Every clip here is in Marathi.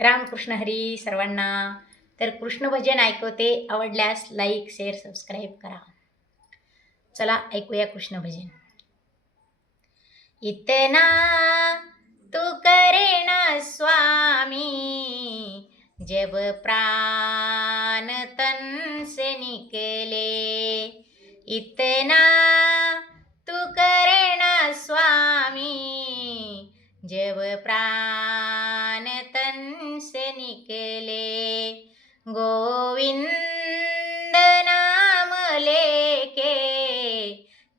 रामकृष्ण हरी सर्वांना. तर कृष्ण भजन ऐकवते. आवडल्यास लाईक शेअर सबस्क्राईब करा. चला ऐकूया कृष्ण भजन. इतना तू करे ना स्वामी, जब प्राण तन से निकले. इतना तू करे ना स्वामी, जब प्राण तन से निकले. गोविंद नाम लेके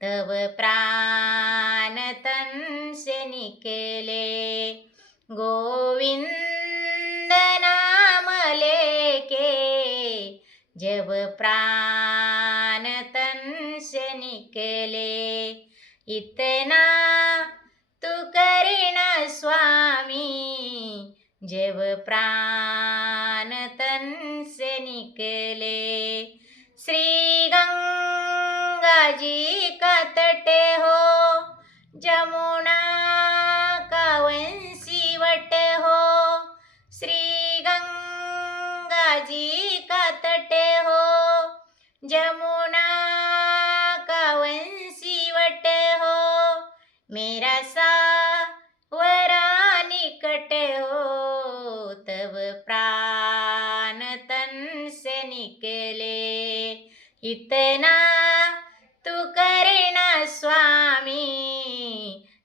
तब प्राण तन से निकले. गोविंद नाम लेके जब प्राण तन से निकले. इतना तू करे ना स्वामी, जब प्राण तन से निकले. श्री गंगा जी का तट हो, जमुना का वंशीवट हो. श्री गंगा जी का तट हो, जमुना का वंशीवट हो. मेरा सावरा निकट हो, तब प्राण तन से निकले. इतना तू करे ना स्वामी,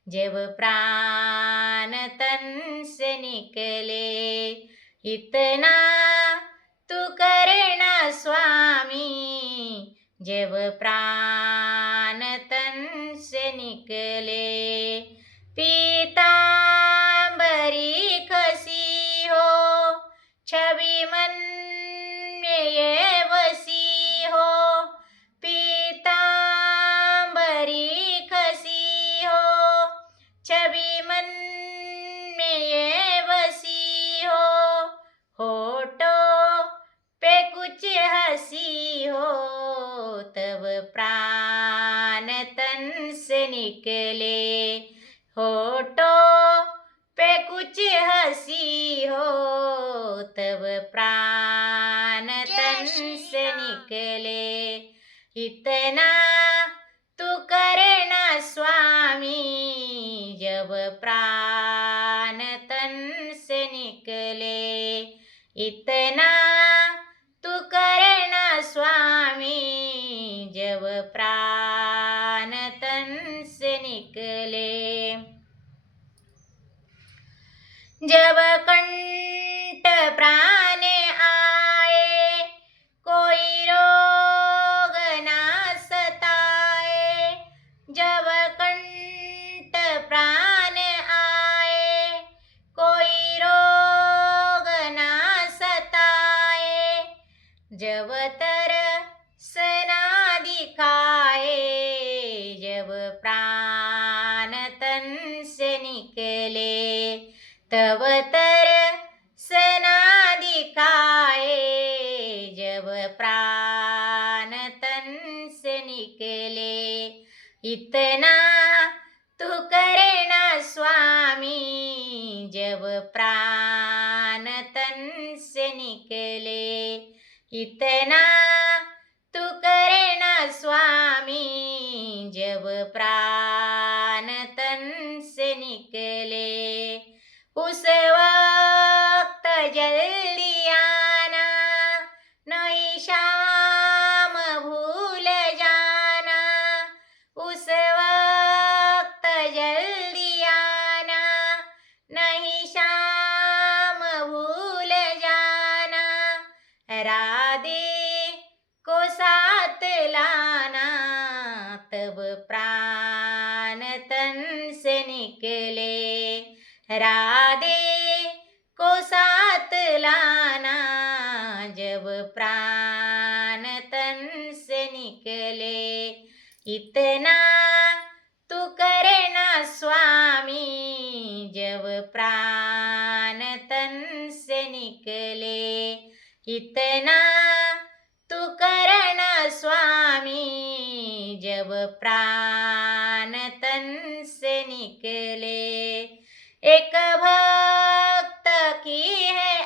जब प्राण तन से निकले. इतना तू करे ना स्वामी, जब प्राण तन से निकले. पीतांबरी खसी हो, छवि मन में ये बसी हो. पीतांबरी खसी हो, छवि मन में ये बसी हो. होठों पे कुछ हंसी हो, तब प्राण तन से निकले. होठों पे कुछ हंसी हो, तब प्राण तन से निकले. इतना तू करे ना स्वामी, जब प्राण तन से निकले. इतना तू करे ना स्वामी, जब प्राण तन से निकले. जब कंठ प्राण आए, कोई रोग ना सताए. जब कंठ प्राण आए, कोई रोग ना सताए. जब तरसना दिखाए, जब प्राण तन से निकले. तब तरसना दिखाए, जब प्राण तन से निकले. इतना तू करे ना स्वामी, जब प्राण तन से निकले. इतना तू करे ना स्वामी, जब प्राण तन से निकले. उस वक्त जल्दी आना, नहीं शाम भूल जाना. उस वक्त जल्दी आना, नहीं शाम भूल जाना. राधे को साथ लाना, तब प्राण तन से निकले. राधे को साथ लाना, जब प्राण तन से निकले. इतना तू करे ना स्वामी, जब प्राण तन से निकले. इतना तू करे ना स्वामी, जब प्राण तन से निकले. एक भक्त की है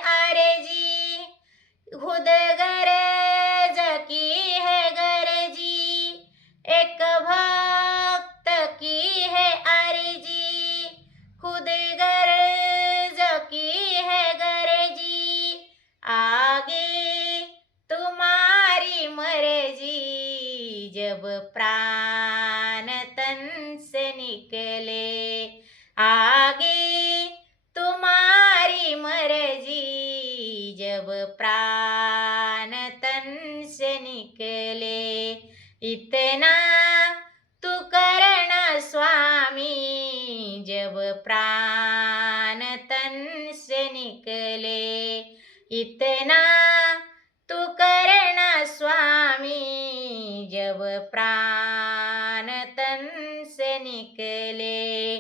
जब प्राण तन से निकले, आगे तुम्हारी मर्जी जब प्राण तन से निकले, इतना तू करना स्वामी जब प्राण तन से निकले, इतना तू करना स्वामी जब प्राण तन से निकले,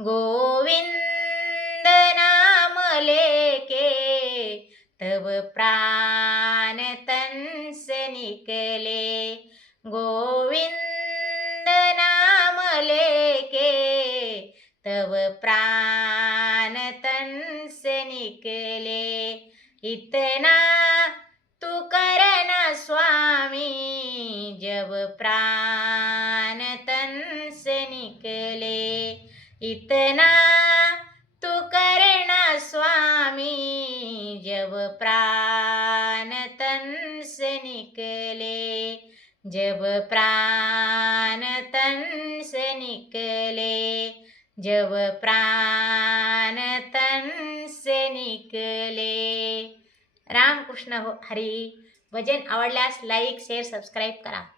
गोविंद नाम लेके तब प्राण तन से निकले, गोविंद नाम लेके तब प्राण तन से निकले, इतना तू करना स्वामी जब प्राण तन से निकले, इतना तू करना स्वामी जब प्राण तन से निकले, जब प्राण तन से निकले, जब प्राण तन से निकले. रामकृष्ण हरी. भजन आवडल्यास लाईक शेअर सबस्क्राईब करा.